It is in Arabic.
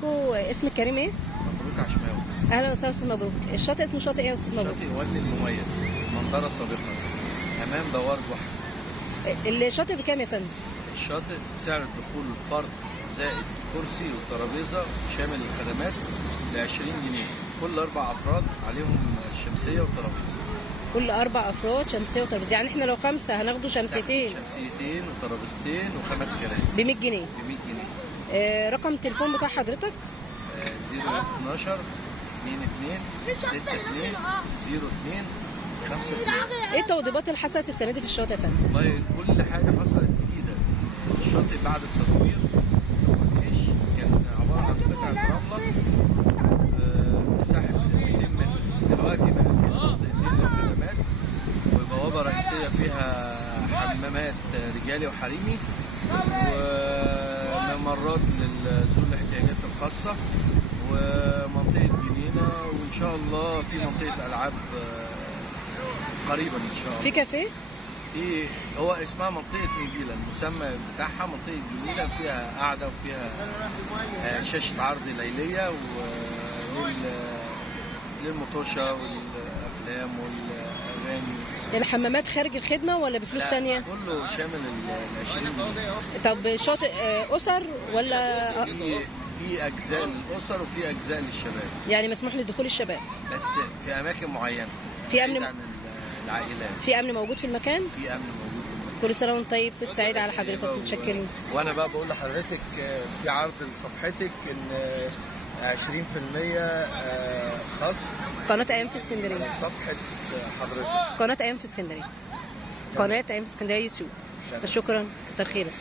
حضراتكم اسمك كريم ايه؟ مبروك عشماوي. اهلا وسهلا استاذ مبروك. الشاطئ اسمه شاطئ ايه يا استاذ مبروك؟ شاطئ ولي المميز، منظرة سابقة أمام دوار جحا. الشاطئ بكام يا فندم؟ الشاطئ سعر الدخول الفرد زائد كرسي وترابيزة شامل الخدمات ب20 جنيه، كل 4 أفراد عليهم شمسية وترابيزة. كل 4 أفراد شمسية وترابيزة، يعني احنا لو 5 هناخده شمسيتين شمسيتين وترابيزتين و5 كراسي ب 100 جنيه. ب 100 جنيه. رقم التليفون بتاع حضرتك؟ 012 22 62 02 52. ايه التوضيبات اللي حصلت السنة دي في الشاطئ يا فندم؟ والله كل حاجة حصلت جديدة. الشاطئ بعد التطوير كان عبارة عن قطعة رملة مساحة 200 متر، دلوقتي بقى منطقتين للخدمات وبوابة رئيسية فيها حمامات رجالي وحريمي وممرات لذوي الاحتياجات الخاصة ومنطقة جنينة، وإن شاء الله في منطقة ألعاب قريبا إن شاء الله. في كافيه؟ هو اسمها منطقة نجيلة، المسمى بتاعها منطقة جميلة فيها قاعدة وفيها شاشة عرض ليلية للمطوشة والأفلام والأغاني. الحمامات خارج الخدمة ولا بفلوس تانية؟ كله شامل 20 جنيه. طب شاطئ أسر ولا؟ في أجزاء للأسر وفي أجزاء للشباب. يعني مسموح لدخول الشباب؟ بس في أماكن معينة. في أمن عن العائلات. في أمن موجود في المكان؟ في أمن موجود في المكان. كل سنة وانت طيب، صيف سعيد على حضرتك، متشكرين. وانا بقى بقول لحضرتك في عرض لصفحتك ان 20% خاص قناة أيام في اسكندرية. صفحة حضرتك قناة أيام في اسكندرية. قناة أيام في اسكندرية يوتيوب. شكرا، كتر خيرك.